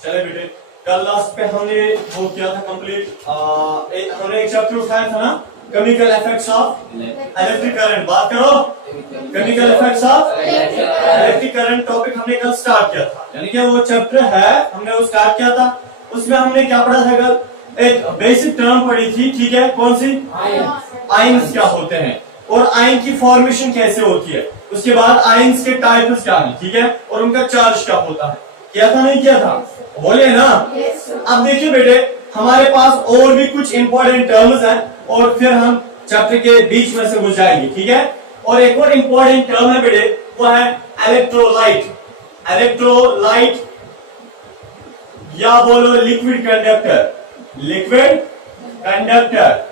चले बेटे, कल लास्ट पे हमने वो किया था कंप्लीट। हमने एक चैप्टर उठाया था ना, chemical effects of electric current. बात करो, chemical effects of electric current topic हमने कल स्टार्ट किया था। यानी कि वो चैप्टर है, हमने वो स्टार्ट किया था। उसमें हमने क्या पढ़ा था कल? एक बेसिक टर्म पढ़ी थी, ठीक है? कौन सी? आयंस क्या होते हैं और आयन की फॉर्मेशन कैसे होती है। उसके बाद आयंस के टाइप्स क्या हैं, ठीक है, और उनका चार्ज क्या होता है। किया था नहीं किया था? बोले ना। अब देखिए बेटे, हमारे पास और भी कुछ इंपॉर्टेंट टर्म्स हैं और फिर हम चैप्टर के बीच में से गुजर जाएंगे, ठीक है? और एक और इंपॉर्टेंट टर्म है बेटे, वो है इलेक्ट्रोलाइट। इलेक्ट्रोलाइट या बोलो लिक्विड कंडक्टर। लिक्विड कंडक्टर,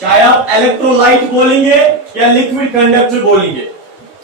चाहे आप इलेक्ट्रोलाइट बोलेंगे या लिक्विड कंडक्टर बोलेंगे।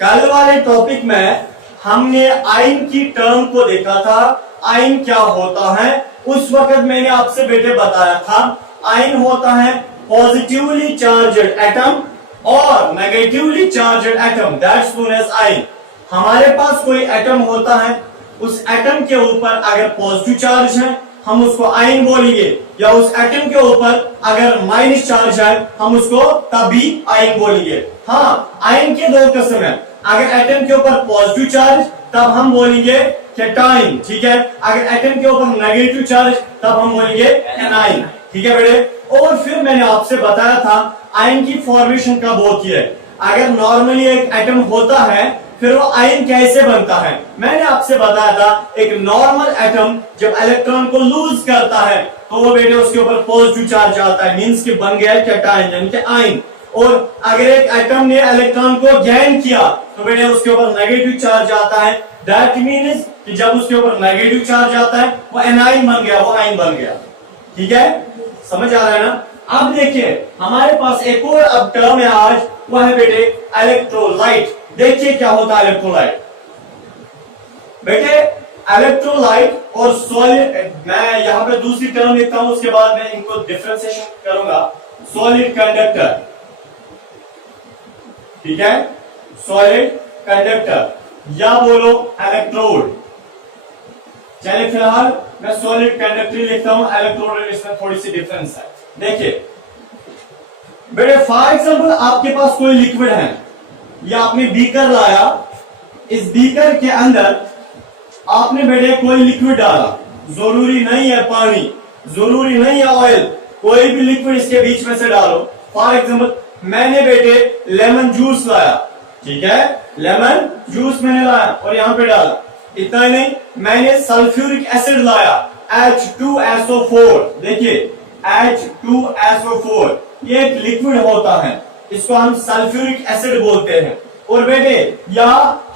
कल वाले टॉपिक में हमने आयन की टर्म को देखा था, आयन क्या होता है। उस वक्त मैंने आपसे बेटे बताया था, आयन होता है पॉजिटिवली चार्जड एटम और negatively charged atom, that's known as ion. हमारे पास कोई एटम होता है, उस एटम के ऊपर अगर पॉजिटिव चार्ज है हम उसको आयन बोलेंगे, या उस एटम के ऊपर अगर माइनस चार्ज है हम उसको तब भी आयन बोलेंगे। हाँ, आयन के दो किस्म है। अगर एटम के ऊपर पॉजिटिव चार्ज तब हम बोलेंगे कैटायन, ठीक है? अगर एटम के ऊपर नेगेटिव चार्ज तब हम बोलेंगे एनायन, ठीक है बेटे? और फिर मैंने आपसे बताया था आयन की फॉर्मेशन कब होती है। अगर नॉर्मली एक एटम होता है फिर वो आयन कैसे बनता है। मैंने आपसे बताया था, एक नॉर्मल एटम जब इलेक्ट्रॉन को लूज करता है तो वो बेटे उसके ऊपर पॉजिटिव चार्ज आता है, मींस कि बन गया कैटायन यानी कि आयन। और अगर एक एटम ने इलेक्ट्रॉन को गेन किया तो बेटे उसके ऊपर नेगेटिव चार्ज आता है, दैट मीन्स कि जब उसके ऊपर नेगेटिव चार्ज आता है वो एनायन बन गया, वो आयन बन गया, ठीक है? समझ आ रहा है ना? अब देखिए हमारे पास एक और अब टर्म है आज, वो है बेटे इलेक्ट्रोलाइट। देखिए क्या होता है इलेक्ट्रोलाइट। बेटे इलेक्ट्रोलाइट और सॉलिड, मैं यहां पे दूसरी टर्म लिखता हूं, उसके बाद मैं इनको डिफरेंशिएशन करूंगा। सॉलिड कंडक्टर, ठीक है? सॉलिड कंडक्टर या बोलो इलेक्ट्रोड। चलिए फिलहाल मैं सॉलिड कंडक्टर लिखता हूं, इलेक्ट्रोड इसमें थोड़ी सी डिफरेंस है। देखिए बेटे, फॉर एग्जांपल आपके पास कोई लिक्विड है या आपने बीकर लाया, इस बीकर के अंदर आपने बेटे कोई लिक्विड डाला, जरूरी नहीं है पानी, जरूरी नहीं है ऑयल, कोई भी लिक्विड इसके बीच में से डालो। फॉर एग्जांपल मैंने बेटे लेमन जूस लाया, ठीक है? लेमन जूस मैंने लाया और यहां पे डाला। इतना ही नहीं, मैंने सल्फ्यूरिक एसिड लाया H2SO4। देखिए H2SO4 ये एक लिक्विड होता है, इसको हम सल्फ्यूरिक एसिड बोलते हैं। और बेटे या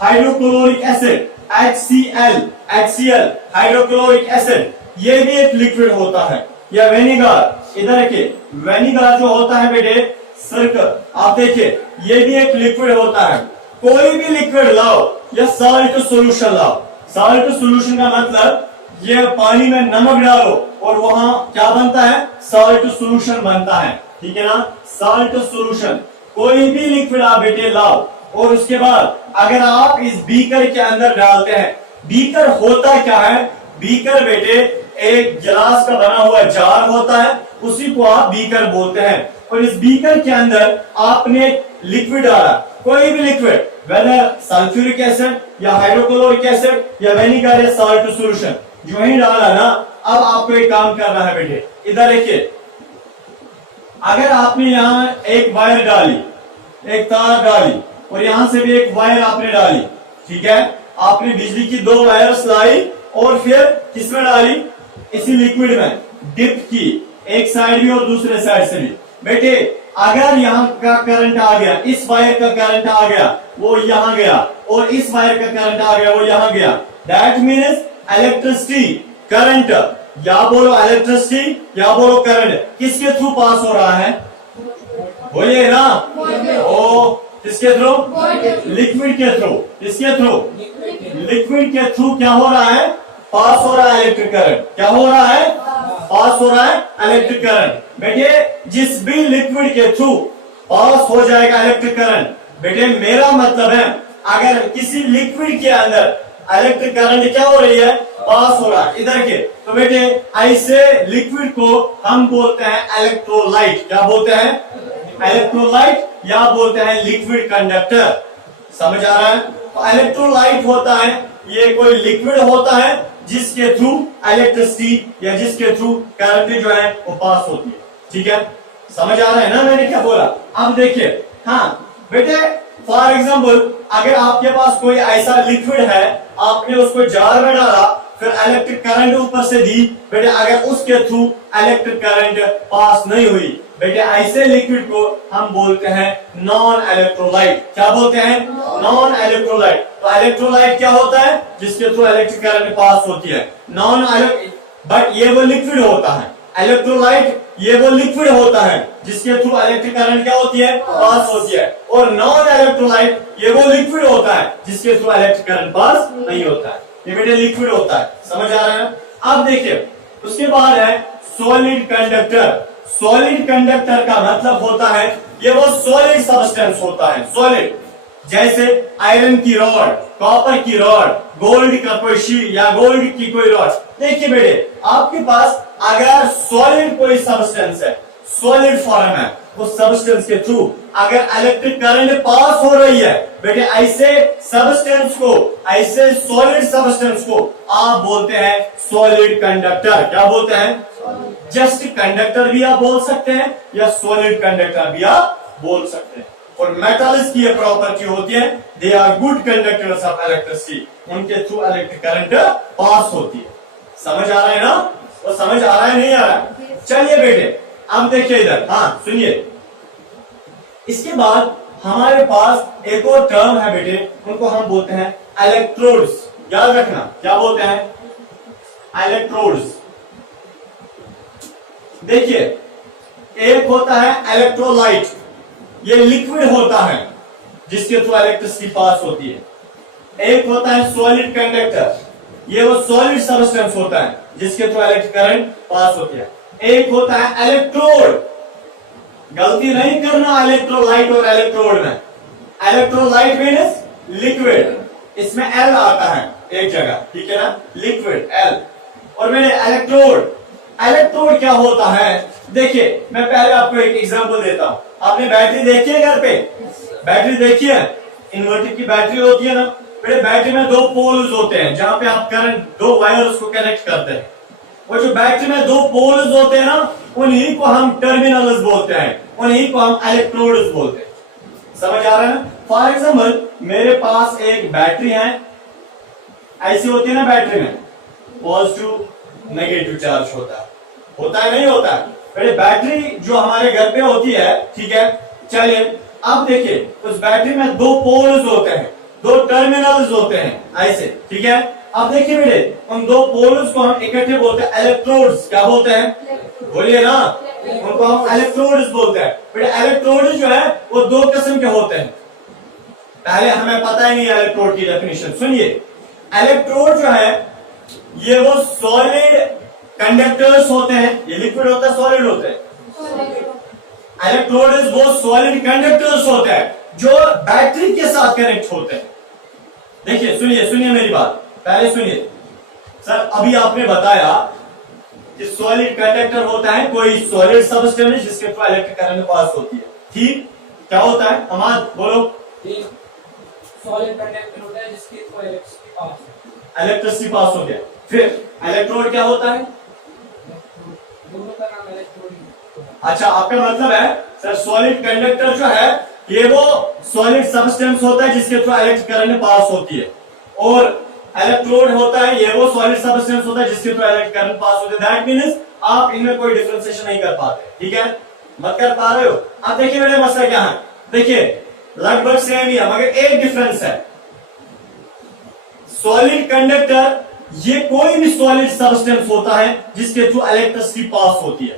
hydrochloric acid HCl hydrochloric acid, ये भी एक लिक्विड होता है। या वेनिगर, इधर देखिए वेनिगर जो होता है बेटे सिरका, आप देखिए ये भी एक लिक्विड होता है। कोई भी लिक्विड लाओ या सॉल्ट सॉल्यूशन लाओ, सॉल्ट सॉल्यूशन का मतलब ये पानी में नमक डालो और वहां क्या बनता है? सॉल्ट सॉल्यूशन बनता है, ठीक है ना? Salt solution. कोई भी लिक्विड आप बेटे लाओ और उसके बाद अगर आप इस बीकर के अंदर डालते हैं, बीकर होता क्या है? बीकर बेटे एक गिलास का बना हुआ जार होता है, उसी को आप बीकर बोलते हैं। और इस बीकर के अंदर आपने लिक्विड डाला, कोई भी लिक्विड, वेदर सल्फ्यूरिक एसिड या हाइड्रोक्लोरिक एसिड या वेनिगर या सॉल्ट सॉल्यूशन, जो ही डाला ना, अब आपको एक काम करना है बेटे। इधर देखिए, अगर आपने यहां एक वायर डाली, एक तार डाली और यहां से भी एक वायर आपने डाली, ठीक है? आपने बिजली की दो वायर्स लाई और फिर किसमें डाली? इसी लिक्विड में डिप की, एक साइड भी और दूसरे साइड से भी। बेटे अगर यहाँ का करंट आ गया, इस वायर का करंट आ गया वो यहां गया, और इस वायर का करंट आ गया वो यहां गया, दैट मीन्स इलेक्ट्रिसिटी करंट, या बोलो इलेक्ट्रिसिटी या बोलो करंट, किसके थ्रू पास हो रहा है? बोलिए ना। ओ किसके थ्रू? लिक्विड के थ्रू। किसके थ्रू? लिक्विड के थ्रू क्या हो रहा है? पास हो रहा है इलेक्ट्रिक करंट। क्या हो रहा है? पास हो रहा है इलेक्ट्रिक करंट। बेटे जिस भी लिक्विड के थ्रू पास हो जाएगा इलेक्ट्रिक करंट, बेटे मेरा मतलब है अगर किसी लिक्विड के अंदर इलेक्ट्रिक करंट क्या हो रही है, पास हो रहा है इधर के। तो बेटे ऐसे लिक्विड को हम बोलते हैं इलेक्ट्रोलाइट। क्या बोलते हैं, इलेक्ट्रोलाइट या बोलते हैं लिक्विड कंडक्टर। समझ आ रहा है। तो इलेक्ट्रोलाइट होता है ये कोई लिक्विड होता है जिसके थ्रू इलेक्ट्रिसिटी या जिसके थ्रू करंट जो है वो पास होती है। ठीक है, समझ आ रहा है ना मैंने क्या बोला। अब देखिए, हाँ बेटे फॉर एग्जाम्पल अगर आपके पास कोई ऐसा लिक्विड है, आपने उसको जार में डाला, फिर इलेक्ट्रिक करंट ऊपर से दी, बेटे अगर उसके थ्रू इलेक्ट्रिक करंट पास नहीं हुई, बेटे ऐसे लिक्विड को हम बोलते हैं नॉन इलेक्ट्रोलाइट। क्या बोलते हैं, नॉन इलेक्ट्रोलाइट। तो इलेक्ट्रोलाइट क्या होता है, जिसके थ्रू इलेक्ट्रिक करंट पास होती है। नॉन बट ये वो लिक्विड होता है। इलेक्ट्रोलाइट ये वो लिक्विड होता है जिसके थ्रू इलेक्ट्रिक करंट क्या होती है, पास होती है। और नॉन इलेक्ट्रोलाइट ये वो लिक्विड होता है जिसके थ्रू इलेक्ट्रिक करंट पास नहीं होता है। ये बेटे लिक्विड होता है। समझ आ रहा है। अब देखिए उसके बाद है सॉलिड कंडक्टर। सॉलिड कंडक्टर का मतलब होता है ये वो सॉलिड सब्सटेंस होता है, सॉलिड, जैसे आयरन की रॉड, कॉपर की रॉड, गोल्ड का कोई शीट या गोल्ड की कोई रॉड। देखिए बेटे आपके पास अगर सॉलिड कोई सब्सटेंस है, सॉलिड फॉर्म है, उस सब्सटेंस के थ्रू अगर इलेक्ट्रिक करंट पास हो रही है, बेटे ऐसे सब्सटेंस को, ऐसे सॉलिड सब्सटेंस को आप बोलते हैं सॉलिड कंडक्टर। क्या बोलते हैं, जस्ट कंडक्टर भी आप बोल सकते हैं या सॉलिड कंडक्टर भी आप बोल सकते हैं। और मेटल्स की ये प्रॉपर्टी होती है, they are good conductors of electricity. उनके थ्रू इलेक्ट्रिक करंट पास होती है। समझ आ रहा है ना, वो समझ आ रहा है नहीं आ रहा है। चलिए बेटे अब देखिए इधर, हाँ सुनिए। इसके बाद हमारे पास एक और टर्म है बेटे, उनको हम बोलते हैं इलेक्ट्रोड्स। याद रखना क्या बोलते हैं, इलेक्ट्रोड्स। देखिए एक होता है इलेक्ट्रोलाइट, ये लिक्विड होता है जिसके थ्रू इलेक्ट्रिसिटी पास होती है। एक होता है सॉलिड कंडक्टर, ये वो सॉलिड सब्सटेंस होता है जिसके थ्रू इलेक्ट्रिक करंट पास होती है। एक होता है इलेक्ट्रोड, गलती नहीं करना इलेक्ट्रोलाइट और इलेक्ट्रोड में। इलेक्ट्रोलाइट मीन्स लिक्विड, इसमें एल आता है एक जगह, ठीक है ना, लिक्विड एल। और मैंने इलेक्ट्रोड, इलेक्ट्रोड क्या होता है, देखिए मैं पहले आपको एक एग्जांपल देता हूं। आपने बैटरी देखी है घर पे, बैटरी देखी है, इन्वर्टर की बैटरी होती है ना, मेरे बैटरी में दो पोल्स होते हैं जहां पे आप करंट, दो वायर्स को कनेक्ट करते हैं। और जो बैटरी में दो पोल्स होते हैं ना, उन्हीं को हम टर्मिनल्स बोलते हैं, उन्हीं को हम इलेक्ट्रोड्स बोलते हैं। समझ आ रहा है। फॉर एग्जाम्पल मेरे पास एक बैटरी है, ऐसी होती है ना बैटरी में पॉजिटिव नेगेटिव चार्ज होता है नहीं होता है। पहले बैटरी जो हमारे घर पे होती है, ठीक है, चलिए अब देखिए उस बैटरी में दो पोल्स होते हैं, दो टर्मिनल्स होते हैं ऐसे, ठीक है। अब देखिए बेटे उन दो पोल्स को हम इकट्ठे बोलते हैं इलेक्ट्रोड्स। क्या बोलते हैं, बोलिए ना, उनको हम इलेक्ट्रोड्स बोलते हैं। बेटे इलेक्ट्रोड्स जो है वो दो किस्म के होते हैं। पहले हमें पता ही नहीं है इलेक्ट्रोड की डेफिनेशन। सुनिए, इलेक्ट्रोड जो है ये वो सॉलिड कंडक्टर्स होते हैं, ये लिक्विड होता है सॉलिड होते हैं। इलेक्ट्रोड्स वो सॉलिड कंडक्टर्स होते हैं जो बैटरी के साथ कनेक्ट होते हैं। देखिए सुनिए मेरी बात, पहले सुनिए। सर अभी आपने बताया कि सॉलिड कंडक्टर होता है कोई सॉलिड सब्सटेंस जिसके थ्रू इलेक्ट्रिक करंट पास होती है, ठीक। क्या होता है अमाद, बोलो। सॉलिड कंडक्टर होता है जिसके थ्रू इलेक्ट्रिसिटी पास हो गया। फिर इलेक्ट्रोड क्या होता है, दोनों का नाम इलेक्ट्रोड। अच्छा आपका मतलब है सर सॉलिड कंडक्टर जो है ये वो सॉलिड सब्सटेंस होता है जिसके थ्रू इलेक्ट्रिक करंट पास होती है, और इलेक्ट्रोड होता है ये वो सॉलिड सब्सटेंस होता है जिसके थ्रू इलेक्ट्रिक करंट पास होता है। दैट मींस आप इनमें कोई डिफरेंशिएशन नहीं कर पाते, ठीक है, मत कर पा रहे हो। अब देखिए मेरे मसला क्या है, देखिए लगभग सेम ही है मगर एक डिफरेंस है। सॉलिड कंडक्टर ये कोई भी सॉलिड सब्सटेंस होता है जिसके थ्रू इलेक्ट्रिसिटी पास होती है,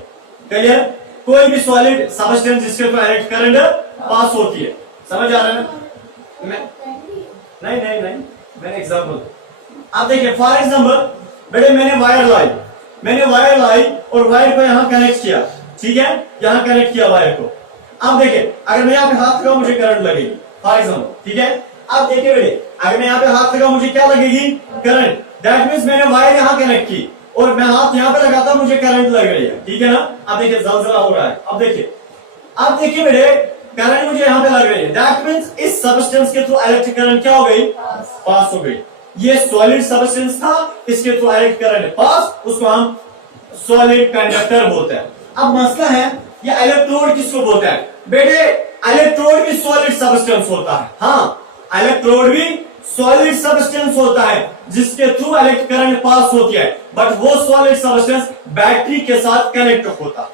क्लियर, कोई भी सॉलिड सब्सटेंस जिसके थ्रू इलेक्ट्रिक करंट पास होती है। समझ आ रहा है। नहीं मैंने एग्जांपल। अब देखिए फॉर एग्जांपल बेटे मैंने वायर लाई और वायर को यहां कनेक्ट किया, ठीक है, यहां कनेक्ट किया वायर को। अब देखिए अगर मैं यहाँ पे हाथ लगाऊं मुझे करंट लगेगी फॉर एग्जांपल, ठीक है। अब देखिए बेटे, अगर मैं यहाँ पे हाथ लगा मुझे क्या लगेगी? करंट। दैट मीन्स मैंने वायर यहाँ कनेक्ट की और मैं हाथ यहाँ पे लगाता मुझे करंट लग रही है, ठीक है ना? अब देखिए जलजला हो रहा है। अब देखिए बेटे, करंट मुझे यहाँ पे लग रही है। दैट मीन्स इस सबस्टेंस के थ्रू इलेक्ट्रिक करंट क्या हो गई? पास हो गई। ये सॉलिड सबस्टेंस था, इसके थ्रू इलेक्ट्रिक करंट पास, उसको हम सॉलिड कंडक्टर बोलते हैं। अब मसला है ये इलेक्ट्रोड किसको बोलते हैं? बेटे इलेक्ट्रोड भी सॉलिड सबस्टेंस होता है। हाँ, इलेक्ट्रोड भी सॉलिड सबस्टेंस होता है जिसके थ्रू इलेक्ट्रिक करंट पास होती है, बट वो सॉलिड सबस्टेंस बैटरी के साथ कनेक्ट होता है।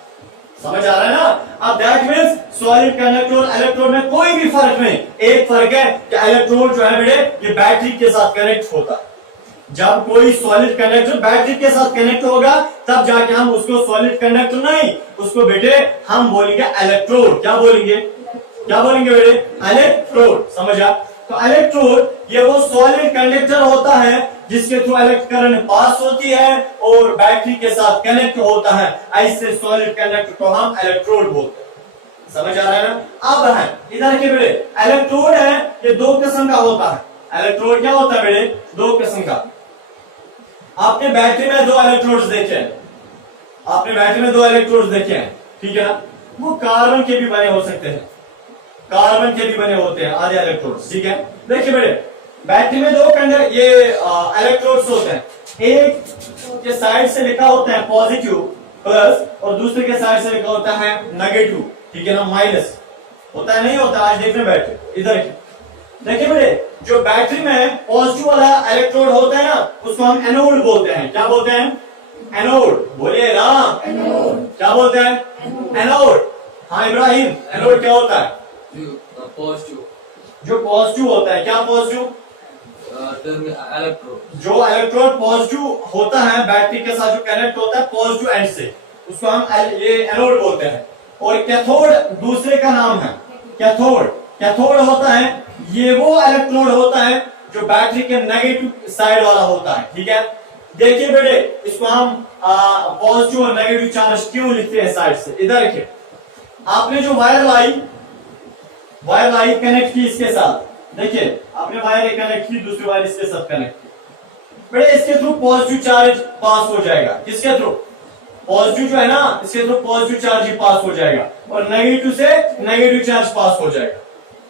समझ आ रहा है ना? अब दैट मीन्स सॉलिड कंडक्टर और इलेक्ट्रोड में कोई भी फर्क नहीं। एक फर्क है कि इलेक्ट्रोड जो है बेटे ये बैटरी के साथ कनेक्ट होता है। जब कोई सॉलिड कंडक्टर बैटरी के साथ कनेक्ट होगा तब जाके हम उसको सॉलिड कंडक्टर नहीं, उसको बेटे हम बोलेंगे इलेक्ट्रोड। क्या बोलेंगे बेटे? इलेक्ट्रोड। समझा? तो इलेक्ट्रोड ये वो सॉलिड कंडक्टर होता है जिसके थ्रू इलेक्ट्रिक करंट पास होती है और बैटरी के साथ कनेक्ट होता है। ऐसे सॉलिड कंडक्टर को हम इलेक्ट्रोड बोलते हैं। समझ आ रहा है ना? अब है इधर के बेटे, इलेक्ट्रोड है ये दो किस्म का होता है। इलेक्ट्रोड क्या होता है बेटे? दो किस्म का। आपने बैटरी में दो इलेक्ट्रोड्स देखे हैं, ठीक है ना? वो कार्बन के भी बने हो सकते हैं, कार्बन के भी बने होते हैं आधे इलेक्ट्रोड्स, ठीक है? देखिए बेटे, बैटरी में दो ये इलेक्ट्रोड्स होते हैं। एक के साइड से लिखा होता है पॉजिटिव प्लस और दूसरे के साइड से लिखा होता है नेगेटिव, ठीक है ना? माइनस होता है, नहीं होता? आज देखने बैठे इधर देखिए बेटे, जो बैटरी में पॉजिटिव वाला इलेक्ट्रोड होता है ना उसको हम एनोड बोलते हैं। क्या बोलते हैं? एनोड। बोलिए ना, क्या बोलते हैं? एनोड। हाँ इब्राहिम, एनोड क्या होता है? पॉजिटिव। जो पॉजिटिव होता है, क्या पॉजिटिव? इलेक्ट्रोड। जो इलेक्ट्रोड पॉजिटिव होता है बैटरी के साथ जो कनेक्ट होता है पॉजिटिव एंड से, उसको हम ये एनोड बोलते हैं। और कैथोड दूसरे का नाम है। कैथोड होता है ये वो इलेक्ट्रोड होता है जो बैटरी के नेगेटिव साइड वाला होता है, ठीक है? देखिए बेटे, इसको हम पॉजिटिव और नेगेटिव चार्ज क्यों लिखते हैं साइड से? इधर देखिए, आपने जो वायर लाई कनेक्ट की इसके साथ, देखिए आपने वायर कनेक्ट की, दूसरी वायर इसके साथ कनेक्ट की बेटे, इसके थ्रू पॉजिटिव चार्ज पास हो जाएगा। किसके थ्रू? पॉजिटिव जो है ना, इसके थ्रू पॉजिटिव चार्ज ही पास हो जाएगा और नेगेटिव से नेगेटिव चार्ज पास हो जाएगा,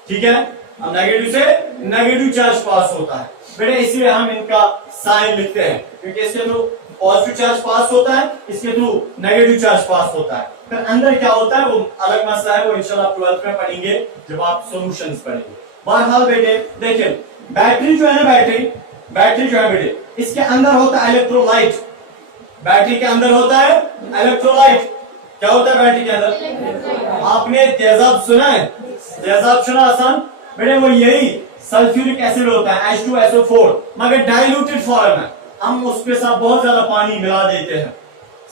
ठीक है? अब नेगेटिव से नेगेटिव चार्ज पास होता है बेटे, इसलिए हम इनका साइन लिखते हैं क्योंकि इसके थ्रू पॉजिटिव चार्ज पास होता है, इसके थ्रू नेगेटिव चार्ज पास होता है। फिर अंदर क्या होता है वो अलग मसला है, वो इंशाल्लाह 12th में पढ़ेंगे जब आप सॉल्यूशंस पढ़ेंगे। बहरहाल बेटे देखिए, बैटरी जो है बेटे, इसके अंदर होता है इलेक्ट्रोलाइट। बैटरी के अंदर होता है इलेक्ट्रोलाइट। क्या होता है बैटरी के अंदर? आपने तेजाब सुना है? तेजाब सुना आसान बेटे? वो यही सल्फ्यूरिक एसिड होता है H2SO4, मगर डाइल्यूटेड फॉर्म है। हम उसके साथ बहुत ज्यादा पानी मिला देते हैं।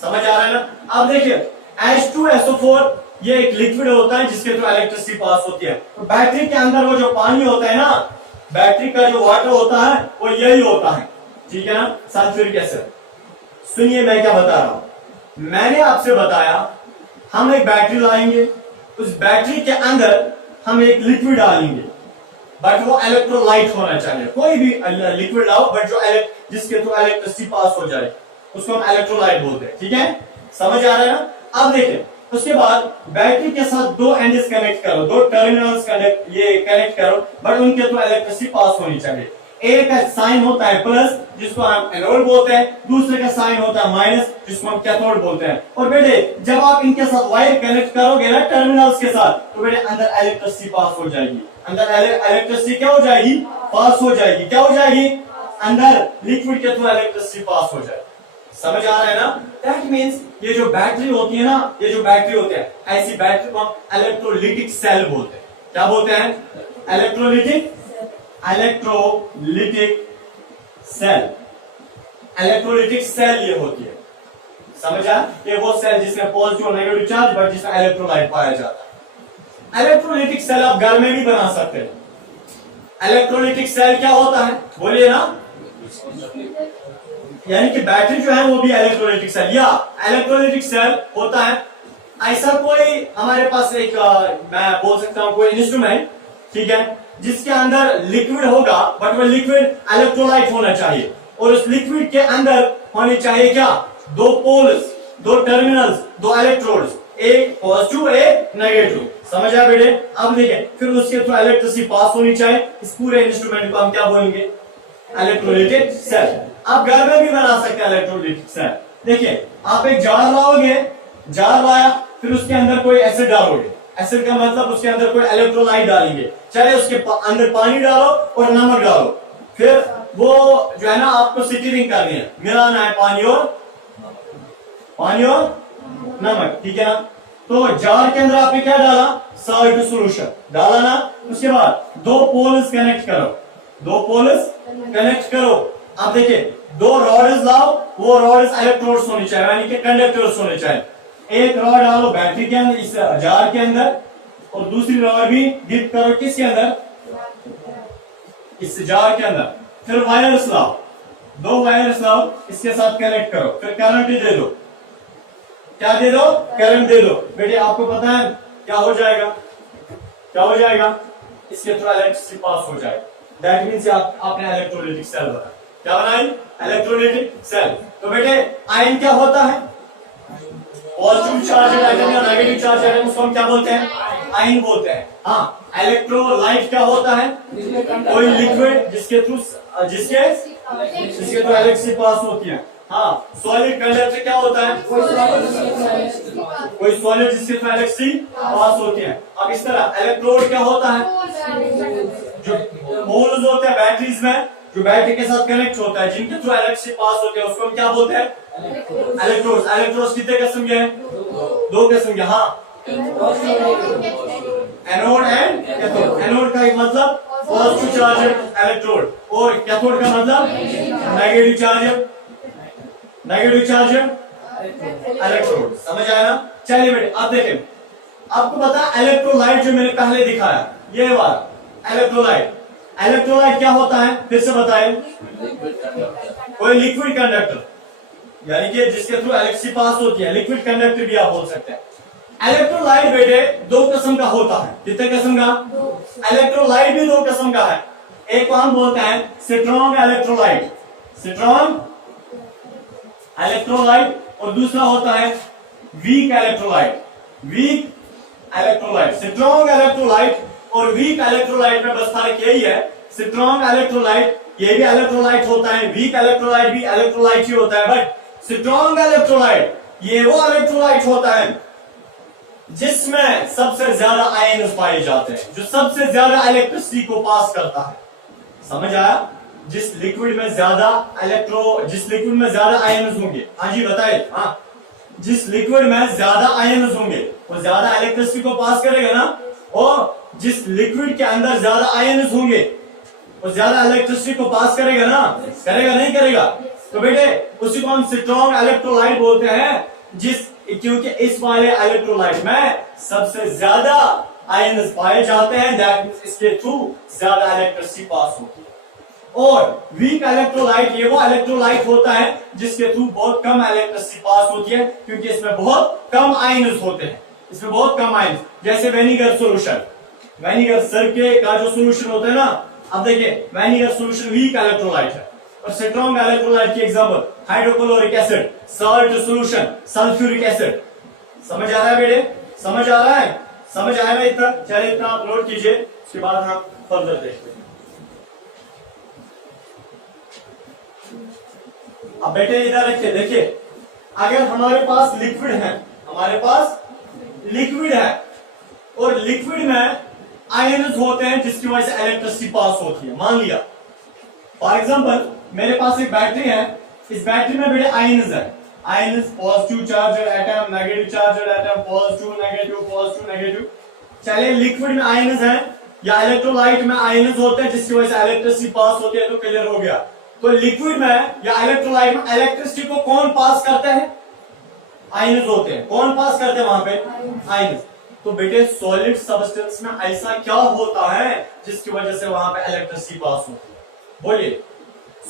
समझ आ रहा है ना? अब देखिए H2SO4 ये एक लिक्विड होता है जिसके थ्रू इलेक्ट्रिसिटी पास होती है। तो बैटरी के अंदर वो जो पानी होता है ना, बैटरी का जो वाटर होता है वो यही होता है, ठीक है ना? Sulphuric acid. सुनिए मैं क्या बता रहा हूं। मैंने आपसे बताया हम एक बैटरी लाएंगे, उस बैटरी के अंदर हम एक लिक्विड डालेंगे, बट वो इलेक्ट्रोलाइट होना चाहिए। कोई भी लिक्विड लाओ बट जो जिसके थ्रू इलेक्ट्रिसिटी पास हो जाए उसको हम इलेक्ट्रोलाइट बोलते हैं, ठीक है? समझ आ रहा है ना? अब देखिए, उसके बाद बैटरी के साथ दो एंडस कनेक्ट करो, दो टर्मिनल्स कनेक्ट करो, बट उनके थ्रू इलेक्ट्रिसिटी पास होनी चाहिए। एक का साइन होता है प्लस जिसको हम एनोड बोलते हैं, दूसरे का साइन होता है माइनस जिसको हम कैथोड बोलते हैं। और बेटे जब आप इनके साथ वायर कनेक्ट करोगे ना टर्मिनल्स के साथ, तो बेटे अंदर इलेक्ट्रिसिटी पास हो जाएगी। अंदर इलेक्ट्रिसिटी क्या हो जाएगी? पास हो जाएगी। क्या हो जाएगी? अंदर लिक्विड के थ्रू इलेक्ट्रिसिटी पास हो जाएगी। समझ आ रहा है ना? दैट मीन्स ये जो बैटरी होती है ना, ये जो बैटरी होते हैं, ऐसी बैटरी को हम इलेक्ट्रोलिटिक सेल बोलते हैं। क्या बोलते हैं? Electrolytic cell. इलेक्ट्रोलिटिक सेल ये होती है। समझा? ये वो सेल जिसमें पॉजिटिव और नेगेटिव चार्ज बट जिसमें इलेक्ट्रोलाइट पाया जाता है। इलेक्ट्रोलिटिक सेल आप घर में भी बना सकते हैं। इलेक्ट्रोलिटिक सेल क्या होता है? बोलिए ना। यानी कि बैटरी जो है वो भी इलेक्ट्रोलिटिक सेल या इलेक्ट्रोलिटिक सेल होता है। ऐसा कोई हमारे पास एक मैं बोल सकता हूं कोई इंस्ट्रूमेंट, ठीक है, जिसके अंदर लिक्विड होगा, बट वह लिक्विड इलेक्ट्रोलाइट होना चाहिए, और उस लिक्विड के अंदर होने चाहिए क्या, दो पोल्स, दो टर्मिनल्स, दो इलेक्ट्रोड्स, एक पॉजिटिव एक नेगेटिव। समझ आया बेटे? अब देखिए, फिर उसके थ्रू इलेक्ट्रिसिटी पास होनी चाहिए। इस पूरे इंस्ट्रूमेंट को हम क्या बोलेंगे, इलेक्ट्रोलाइटिक सेल। आप घर में भी बना सकते हैं इलेक्ट्रोलाइटिक सेल। देखिए, आप एक जार लाओगे, जार लाया, फिर उसके अंदर कोई एसिड डालोगे, एसिड का मतलब उसके अंदर कोई इलेक्ट्रोलाइट डालेंगे, चाहे उसके अंदर पानी डालो और नमक डालो, फिर वो जो है ना आपको स्टिरिंग करनी है, मिलाना है पानी और नमक, ठीक है ना। तो जार के अंदर आपने क्या डाला, सॉल्ट सोल्यूशन डाला ना, उसके बाद दो पोल्स कनेक्ट करो, दो पोल्स कनेक्ट करो। आप देखिए, दो रॉड्स लाओ, वो रॉड्स इलेक्ट्रोड्स होने चाहिए, यानी कि कंडक्टर्स होने चाहिए। एक रॉड डालो बैटरी के अंदर, इस जार के अंदर, और दूसरी रॉड भी डिप करो किसके अंदर, इस जार के अंदर। फिर वायर्स लाओ, दो वायर्स लाओ, इसके साथ कनेक्ट करो, फिर करंट दे दो, क्या दे दो, करंट दे दो। बेटे आपको पता है क्या हो जाएगा, क्या हो जाएगा, इसके थ्रू इलेक्ट्रिसिटी पास हो जाएगा। दैट मीन्स आपने इलेक्ट्रोलाइटिक सेल बनाया। क्या बनाई, इलेक्ट्रोलाइटिक सेल। तो बेटे आयन क्या होता है, पॉजिटिव चार्ज आइटम या नेगेटिव चार्ज आइटम, उसको हम क्या बोलते हैं, आयन बोलते हैं। हाँ, इलेक्ट्रोलाइट क्या होता है, कोई लिक्विड जिसके थ्रू इलेक्ट्रिसिटी पास होती है। हाँ, सॉलिड कंडक्टर क्या होता है, कोई सॉलिड जिसके थ्रू इलेक्ट्रिसिटी पास होती है। अब इस तरह इलेक्ट्रोड क्या होता है, जो पोल्स होते हैं बैटरीज में, जो बैटरी के साथ कनेक्ट होता है, जिनके थ्रू इलेक्ट्रिसिटी पास होती है, उसको हम क्या बोलते हैं, इलेक्ट्रोड्स। इलेक्ट्रोड्स कितने किस्म के हैं, दो किस्म के। हाँ, एनोड एंड कैथोड। एनोड का मतलब पॉजिटिव चार्ज इलेक्ट्रोड, और कैथोड का मतलब नेगेटिव चार्ज इलेक्ट्रोड। समझ आया ना। चलिए बेटे, अब देखें, आपको पता इलेक्ट्रोलाइट जो मैंने पहले दिखाया, ये वाला इलेक्ट्रोलाइट, इलेक्ट्रोलाइट क्या होता है, फिर से बताएं, कोई लिक्विड कंडक्टर, यानी कि जिसके थ्रू इलेक्ट्रिसिटी पास होती है, लिक्विड कंडक्टर भी आप बोल सकते हैं। इलेक्ट्रोलाइट बेटे दो किस्म का होता है। कितने किस्म का, इलेक्ट्रोलाइट भी दो किस्म का है। एक को हम बोलते हैं स्ट्रॉन्ग इलेक्ट्रोलाइट, स्ट्रॉन्ग इलेक्ट्रोलाइट, और दूसरा होता है weak electrolyte, weak electrolyte. Strong electrolyte और वीक इलेक्ट्रोलाइट में बस फर्क यही है, स्ट्रॉन्ग इलेक्ट्रोलाइट ये भी इलेक्ट्रोलाइट होता है, वीक इलेक्ट्रोलाइट भी इलेक्ट्रोलाइट ही होता है, बट स्ट्रॉन्ग इलेक्ट्रोलाइट ये वो इलेक्ट्रोलाइट होता है जिसमें सबसे ज्यादा आयन्स पाए जाते हैं, जो सबसे ज्यादा इलेक्ट्रिसिटी को पास करता है। समझ आया, जिस लिक्विड में ज्यादा आयन्स होंगे, हाँ जी बताइए, हाँ, जिस लिक्विड में ज्यादा आयन्स होंगे वो ज्यादा इलेक्ट्रिसिटी को पास करेगा ना, और जिस लिक्विड के अंदर ज्यादा आयन्स होंगे वो ज्यादा इलेक्ट्रिसिटी को पास करेगा ना, करेगा नहीं करेगा। तो बेटे उसी को हम स्ट्रॉन्ग इलेक्ट्रोलाइट बोलते हैं, क्योंकि इस वाले इलेक्ट्रोलाइट में सबसे ज्यादा आयन्स पाए जाते हैं, दैट मींस इसके थ्रू ज्यादा इलेक्ट्रिसिटी पास होती है। और वीक इलेक्ट्रोलाइट ये वो इलेक्ट्रोलाइट होता है जिसके थ्रू बहुत कम इलेक्ट्रिसिटी पास होती है, क्योंकि इसमें बहुत कम आयन्स होते हैं, इसमें बहुत कम आयन्स। जैसे वेनिगर सोल्यूशन, वेनिगर सिरके का जो सोल्यूशन होता है ना, अब देखिए वेनिगर सोल्यूशन वीक इलेक्ट्रोलाइट है, और स्ट्रॉन्ग इलेक्ट्रोलाइट की example hydrochloric acid, salt solution, sulphuric acid. समझ आ रहा है बेटे, समझ आ रहा है, समझ आया ना इतना। चलिए इतना आप नोट कीजिए, उसके बाद हम फर्दर देखते हैं। अब बेटे इधर रखिए, देखिए अगर हमारे पास लिक्विड है, हमारे पास लिक्विड है, और लिक्विड में आयन्स होते हैं जिसकी वजह से इलेक्ट्रिसिटी पास होती है। मान लिया फॉर एग्जांपल मेरे पास एक बैटरी है, इस बैटरी में बेटे आयन्स है, ions positive charger atom, negative charger atom, positive negative. चलिए लिक्विड में आयन्स है या इलेक्ट्रोलाइट में आयन्स होते हैं जिसकी वजह से इलेक्ट्रिसिटी पास होती है, तो क्लियर हो गया। तो लिक्विड में या इलेक्ट्रोलाइट में इलेक्ट्रिसिटी को कौन पास करते हैं, आयन्स होते हैं। कौन पास करते हैं वहां पे, आयन्स। तो बेटे सॉलिड सब्सटेंस में ऐसा क्या होता है जिसकी वजह से वहां पे इलेक्ट्रिसिटी पास होती है, बोलिए।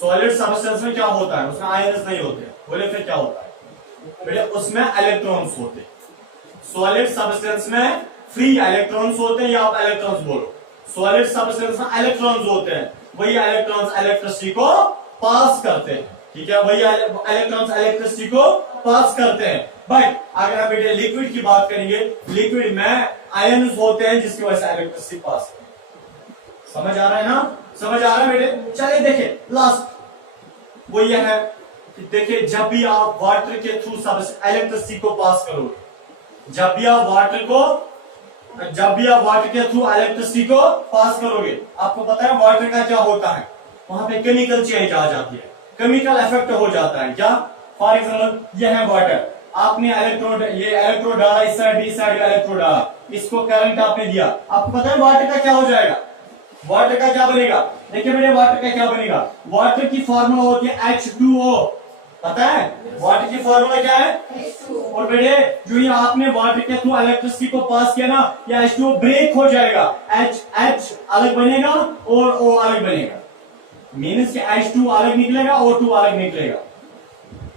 सॉलिड सब्सटेंस में क्या होता है, उसमें आयन्स नहीं होते, बोले फिर क्या होता है बेटे, उसमें इलेक्ट्रॉन्स होते हैं। सॉलिड सब्सटेंस में फ्री इलेक्ट्रॉन्स होते हैं, या आप इलेक्ट्रॉन्स बोलो, सॉलिड सब्सटेंस में इलेक्ट्रॉन्स होते हैं, वही इलेक्ट्रॉन्स इलेक्ट्रिसिटी को पास करते हैं, ठीक है, वही इलेक्ट्रॉन्स इलेक्ट्रिसिटी को पास करते हैं। बट अगर आप बेटे लिक्विड की बात करेंगे, लिक्विड में आयन्स होते हैं जिसकी वजह से इलेक्ट्रिसिटी पास करते हैं। समझ आ रहा है ना, समझ आ रहा है बेटे? चलिए देखिए लास्ट वो ये है कि देखिए जब भी आप वाटर के थ्रू इलेक्ट्रिसिटी को पास करोगे, जब भी आप वाटर के थ्रू इलेक्ट्रिसिटी को पास करोगे, आपको पता है वाटर का क्या होता है, वहां पे केमिकल चेंज आ जाती है, केमिकल इफेक्ट हो जाता है। क्या? फॉर एग्जाम्पल ये है वाटर, आपने इलेक्ट्रोड डाला, इस साइड इलेक्ट्रोड डाला, इसको करंट आपने दिया, आपको पता है वाटर का क्या हो जाएगा, वाटर का क्या बनेगा? देखिए बेटे वाटर का क्या बनेगा, वाटर की फॉर्मूला होती है H2O, पता है वाटर की फॉर्मूला क्या है? और बेटे जो ये आपने वाटर के थ्रू इलेक्ट्रिसिटी को पास किया ना, ये H2O ब्रेक हो जाएगा, H अलग बनेगा और O अलग बनेगा, मीन्स कि H2 अलग निकलेगा, O2 अलग निकलेगा।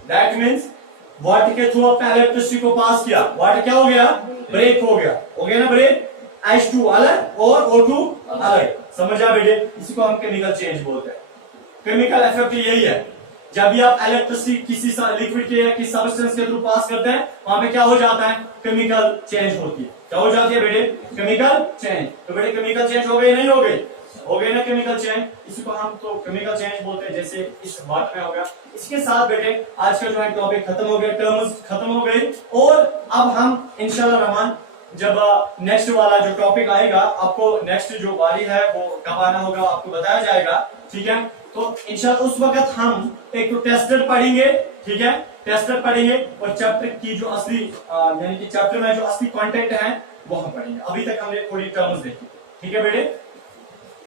दैट मीन्स वाटर के थ्रू आपने इलेक्ट्रिसिटी को पास किया, वाटर क्या हो गया? ब्रेक हो गया ना ब्रेक, H2 अलग और O2 अलग। समझ आ बेटे? इसको हम केमिकल चेंज बोलते हैं। केमिकल इफेक्ट यही है, जब भी आप इलेक्ट्रिसिटी किसी लिक्विड के या किसी सब्सटेंस के थ्रू पास करते हैं, वहां पे क्या हो जाता है? केमिकल चेंज होती है। क्या हो जाती है बेटे? Chemical change. तो बेटे केमिकल चेंज हो गई नहीं हो गई? हो गई ना केमिकल चेंज, इसको हम तो केमिकल चेंज बोलते हैं, जैसे इस वाटर में हो गया। इसके साथ बेटे आज का जो है टॉपिक खत्म हो गया, टर्म्स खत्म हो गई, और अब हम इंशाल्लाह रहमान जब नेक्स्ट वाला जो टॉपिक आएगा, आपको नेक्स्ट जो बारी है वो कब आना होगा आपको बताया जाएगा, ठीक है? तो इंशाल्लाह उस वक्त हम एक तो टेस्टेड पढ़ेंगे, ठीक है, टेस्टेड पढ़ेंगे, और चैप्टर की जो असली यानी कि चैप्टर में जो असली कंटेंट है वो हम पढ़ेंगे। अभी तक हमने थोड़ी टर्म्स देखी, ठीक है बेटे?